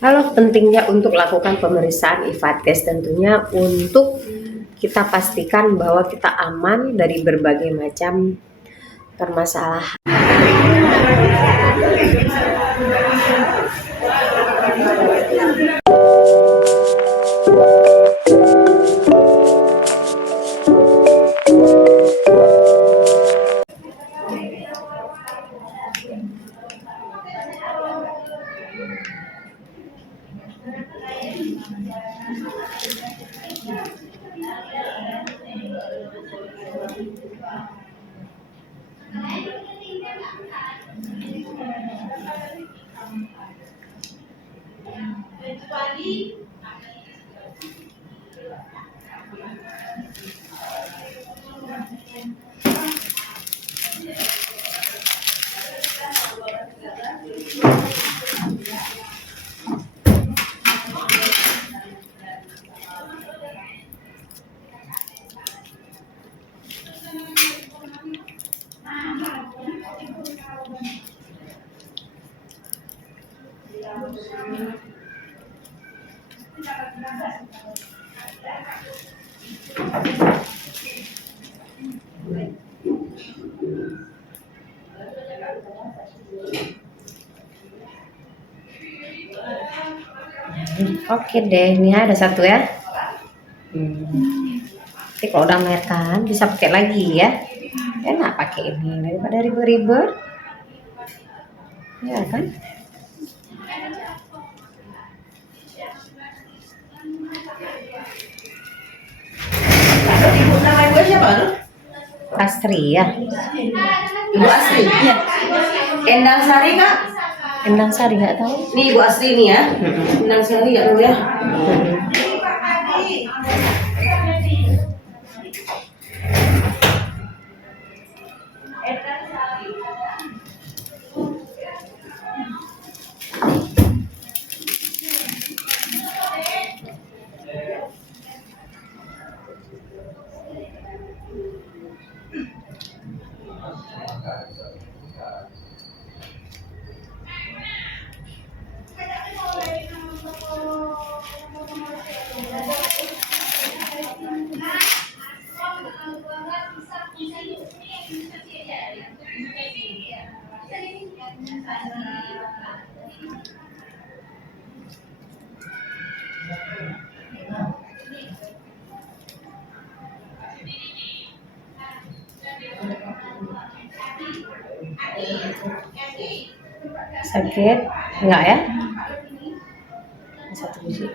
Halo, pentingnya untuk lakukan pemeriksaan IVATES tentunya untuk kita pastikan bahwa kita aman dari berbagai macam permasalahan. Oke deh, ini ada satu ya. Nanti kalau udah melelehkan bisa pakai lagi ya. Enak pakai ini daripada ribet-ribet. Ya kan? Ibu nama ibu siapa? Astri ya. Ibu Asri. Iya. Endang Sari kak? Endang Sari nggak tahu. Ini Ibu Asri nih ya. Endang Sari ya dulu ya. Sakit? Enggak ya? Satu biji.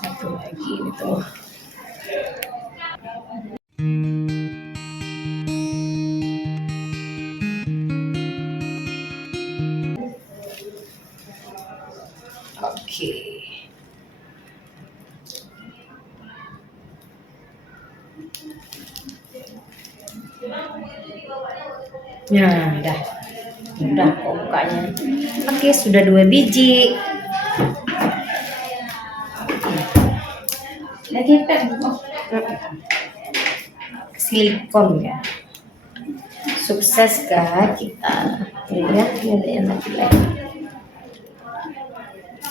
Satu lagi itu. Oke. Nah, udah kok bukanya. Oke, sudah 2 biji. Lagi silikon ya. Sukses kak kita. Ya, ini enak lah.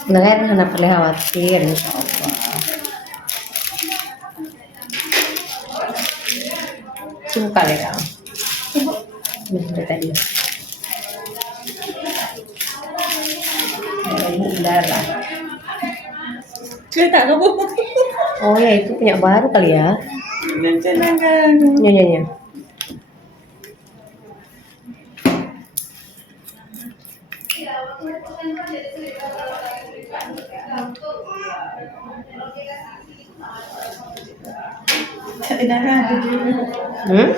Dengan anak boleh khawatir, insya Allah. Suka deh kak. Ini tadi. Ini udara. Cerita kamu. Oh ya itu punya baru kali ya. Ya. Hmm?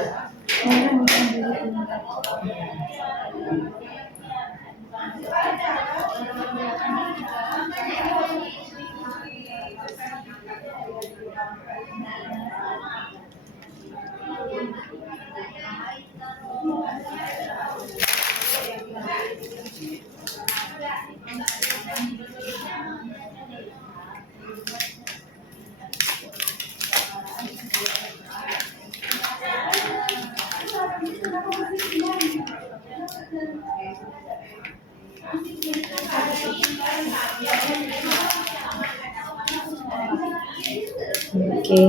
Oke.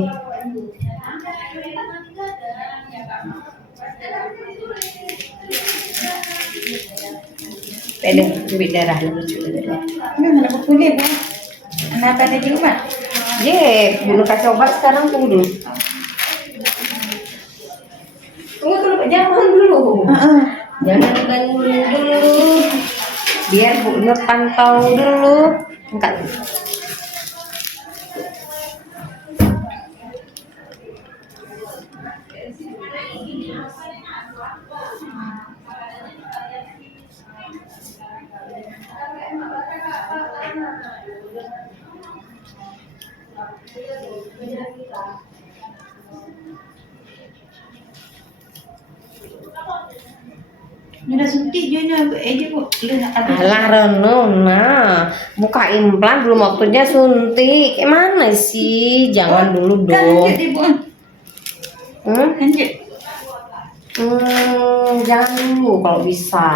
Pede, bibit darah lucu dulu. Kenapa kulit ya? Kenapa ada di rumah? Ye, dulu kasih obat sekarang tunggu dulu. Tunggu dulu, jangan dulu. Jangan ganggu dulu. Biar Bu Nur pantau dulu. Angkat dulu. Ini udah suntik juga Bu. Alah Reno, nah buka implan belum waktunya suntik. Mana sih? Jangan dulu dong. Lanjut Ibu. Hmm? Lanjut. Jangan dulu kalau bisa.